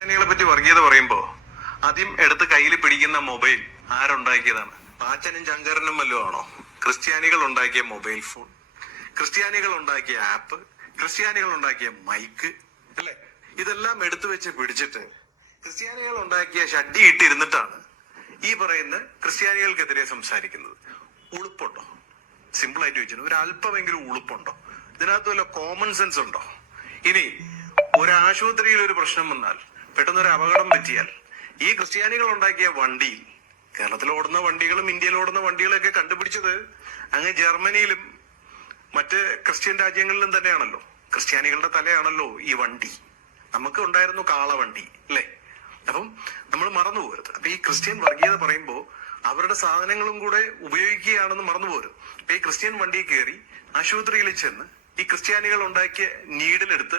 ക്രിസ്ത്യാനികളെ പറ്റി വർഗീയത പറയുമ്പോ ആദ്യം എടുത്ത് കയ്യിൽ പിടിക്കുന്ന മൊബൈൽ ആരുണ്ടാക്കിയതാണ്? പാച്ചനും ശങ്കരനും വല്ലതും ആണോ? ക്രിസ്ത്യാനികൾ ഉണ്ടാക്കിയ മൊബൈൽ ഫോൺ, ക്രിസ്ത്യാനികൾ ഉണ്ടാക്കിയ ആപ്പ്, ക്രിസ്ത്യാനികൾ ഉണ്ടാക്കിയ മൈക്ക്, അല്ലെ? ഇതെല്ലാം എടുത്തു വെച്ച് പിടിച്ചിട്ട് ക്രിസ്ത്യാനികൾ ഉണ്ടാക്കിയ ഷഡ്ഡി ഇട്ടിരുന്നിട്ടാണ് ഈ പറയുന്ന ക്രിസ്ത്യാനികൾക്കെതിരെ സംസാരിക്കുന്നത്. ഉളുപ്പുണ്ടോ? സിമ്പിൾ ആയിട്ട് ചോദിച്ചു, ഒരു അല്പമെങ്കിലും ഉളുപ്പുണ്ടോ? ഇതിനകത്ത് വല്ല കോമൺ സെൻസ് ഉണ്ടോ? ഇനി ഒരു ആശുപത്രിയിൽ ഒരു പ്രശ്നം വന്നാൽ, പെട്ടെന്നൊരു അപകടം പറ്റിയാൽ, ഈ ക്രിസ്ത്യാനികൾ ഉണ്ടാക്കിയ വണ്ടി, കേരളത്തിൽ ഓടുന്ന വണ്ടികളും ഇന്ത്യയിൽ ഓടുന്ന വണ്ടികളൊക്കെ കണ്ടുപിടിച്ചത് അങ്ങ് ജർമ്മനിയിലും മറ്റ് ക്രിസ്ത്യൻ രാജ്യങ്ങളിലും തന്നെയാണല്ലോ. ക്രിസ്ത്യാനികളുടെ തലയാണല്ലോ ഈ വണ്ടി. നമുക്ക് ഉണ്ടായിരുന്നു കാളവണ്ടി, അല്ലെ? അപ്പം നമ്മൾ മറന്നു പോകരുത്. അപ്പൊ ഈ ക്രിസ്ത്യൻ വർഗീയത പറയുമ്പോൾ അവരുടെ സാധനങ്ങളും കൂടെ ഉപയോഗിക്കുകയാണെന്ന് മറന്നു പോകരുത്. അപ്പൊ ഈ ക്രിസ്ത്യൻ വണ്ടിയിൽ കയറി ആശുപത്രിയിൽ ചെന്ന് ഈ ക്രിസ്ത്യാനികൾ ഉണ്ടാക്കിയ നീഡിലെടുത്ത്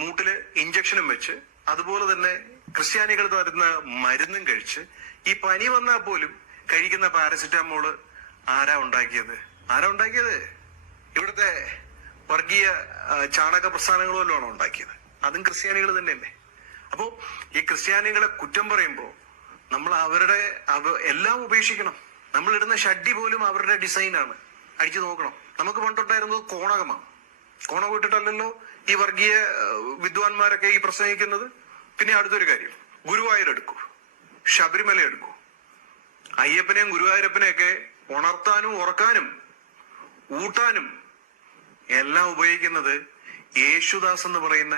മൂട്ടില് ഇഞ്ചക്ഷനും വെച്ച്, അതുപോലെ തന്നെ ക്രിസ്ത്യാനികൾ തരുന്ന മരുന്നും കഴിച്ച്, ഈ പനി വന്നാൽ പോലും കഴിക്കുന്ന പാരസിറ്റാമോള് ആരാ ഉണ്ടാക്കിയത്? ഇവിടുത്തെ വർഗീയ ചാണക പ്രസ്ഥാനങ്ങൾ വല്ലതാണോ ഉണ്ടാക്കിയത്? അതും ക്രിസ്ത്യാനികൾ തന്നെയല്ലേ? അപ്പോ ഈ ക്രിസ്ത്യാനികളെ കുറ്റം പറയുമ്പോ നമ്മൾ അവരുടെ എല്ലാം ഉപേക്ഷിക്കണം. നമ്മൾ ഇടുന്ന ഷഡ്ഡി പോലും അവരുടെ ഡിസൈനാണ്. അടിച്ചു നോക്കണം. നമുക്ക് പണ്ടുണ്ടായിരുന്നത് കോണകമാണ്. കോണകം ഇട്ടിട്ടല്ലല്ലോ ഈ വർഗീയ വിദ്വാൻമാരൊക്കെ ഈ പ്രസംഗിക്കുന്നത്. പിന്നെ അടുത്തൊരു കാര്യം, ഗുരുവായൂർ എടുക്കൂ, ശബരിമല എടുക്കൂ. അയ്യപ്പനെയും ഗുരുവായൂരപ്പനെയൊക്കെ ഉണർത്താനും ഉറക്കാനും ഊട്ടാനും എല്ലാം ഉപയോഗിക്കുന്നത് യേശുദാസ് എന്ന് പറയുന്ന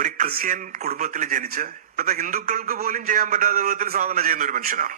ഒരു ക്രിസ്ത്യൻ കുടുംബത്തിൽ ജനിച്ച് ഇപ്പോഴത്തെ ഹിന്ദുക്കൾക്ക് പോലും ചെയ്യാൻ പറ്റാത്ത വിധത്തിൽ സാധന ചെയ്യുന്ന ഒരു മനുഷ്യനാണ്.